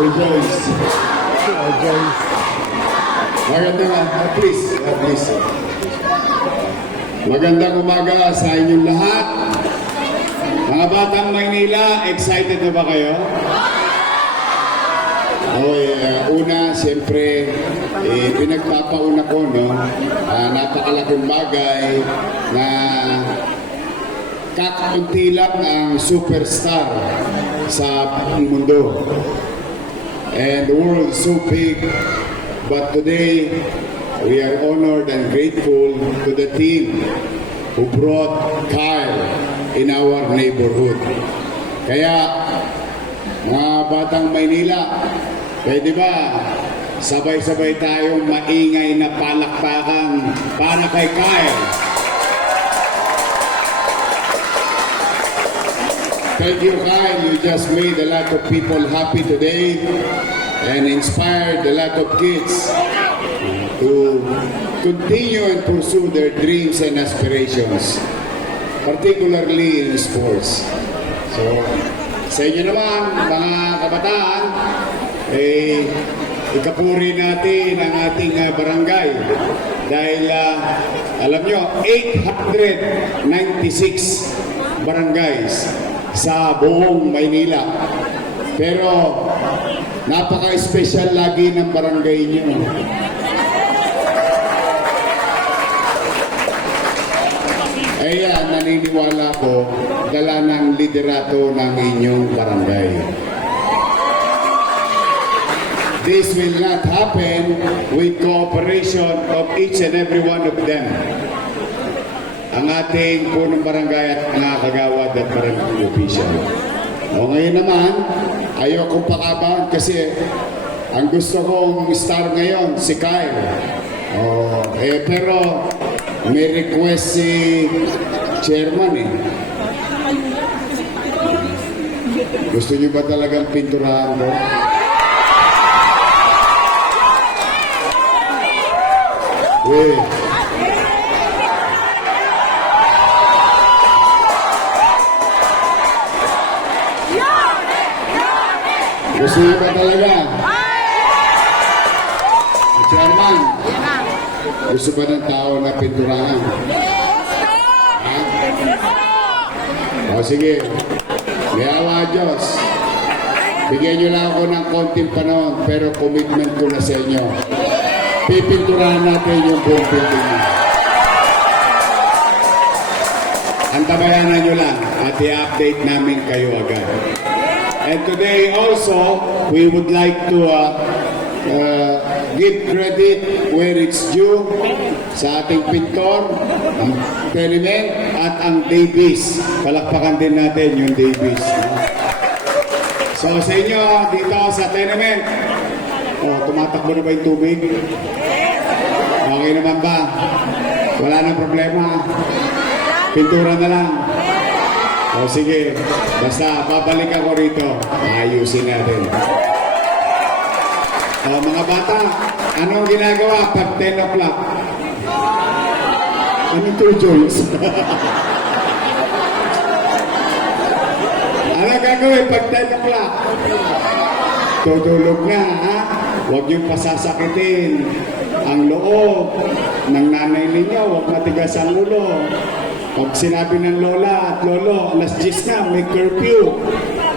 Rejoice. Magandang, uh, please, uh, please. uh, Magandang umaga sa inyong lahat. Mga batang Maynila, excited na ba kayo? Okay, uh, una, siyempre, eh, pinagpapauna ko, no, ah, napakalaking bagay na kakaunti lang ang superstar sa mundo. And the world is so big, but today, we are honored and grateful to the team who brought Kyle in our neighborhood. Kaya, mga batang Maynila, pwede ba sabay-sabay tayong maingay na palakpakan para kay Kyle? Thank you, Kyle. You just made a lot of people happy today and inspired a lot of kids to continue and pursue their dreams and aspirations, particularly in sports. So, sa inyo naman, mga kabataan, eh, ikapuri natin ang ating ah, barangay dahil ah, alam nyo, 896 barangays sa buong Maynila. Pero napaka-special lagi ng barangay nyo. Kaya naniniwala ko, dala ng liderato ng inyong barangay. This will not happen with cooperation of each and every one of them. Ang ating punong barangay at mga kagawad at barangay official. O ngayon naman, ayokong pakabahan kasi ang gusto kong star ngayon, si Kyle. O, eh, pero may request si chairman eh. Gusto niyo ba talagang pinturahan ko? Wait. Ba talaga? Chairman, gusto ba ng tao na pinturahan? Ha? O sige, may awa Diyos. Bigyan niyo lang ako ng konting panahon, pero commitment ko na sa inyo. Pipinturahan natin yung buong building niyo. Antabayanan nyo lang at i-update namin kayo agad. And today also, we would like to uh, uh, give credit where it's due sa ating pintor, ang Telemen at ang Davies. Palakpakan din natin yung Davies. So sa inyo, dito sa Tenement, oh, tumatakbo na ba yung tubig? Okay naman ba? Wala nang problema. Pintura na lang. O sige, basta babalik ako rito. Ayusin natin. O mga bata, anong ginagawa pag 10 o'clock? Anong two joints? ano gagawin pag 10 o'clock? Tutulog na, ha? Huwag niyong pasasakitin ang loob ng nanay ninyo. Huwag matigas ang ulo. Pag sinabi ng lola at lolo, alas 10 na, may curfew.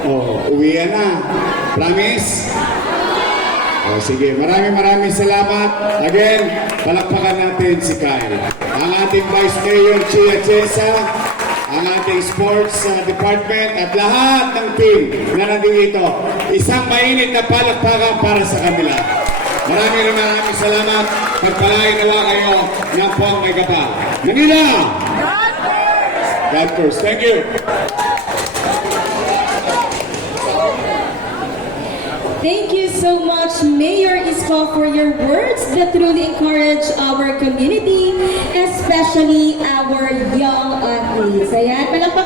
O, uwi na. Promise? O, sige. Maraming maraming salamat. Again, palakpakan natin si Kyle. Ang ating Vice Mayor, Chia Chesa, ang ating sports uh, department at lahat ng team na nandito. Isang mainit na palakpakan para sa kanila. Maraming maraming salamat. Pagpalain na lang kayo ng pong may kapal. Manila! God first. Thank you. Thank you so much, Mayor Isko, for your words that truly encourage our community, especially our young athletes. Ayan, palakpakan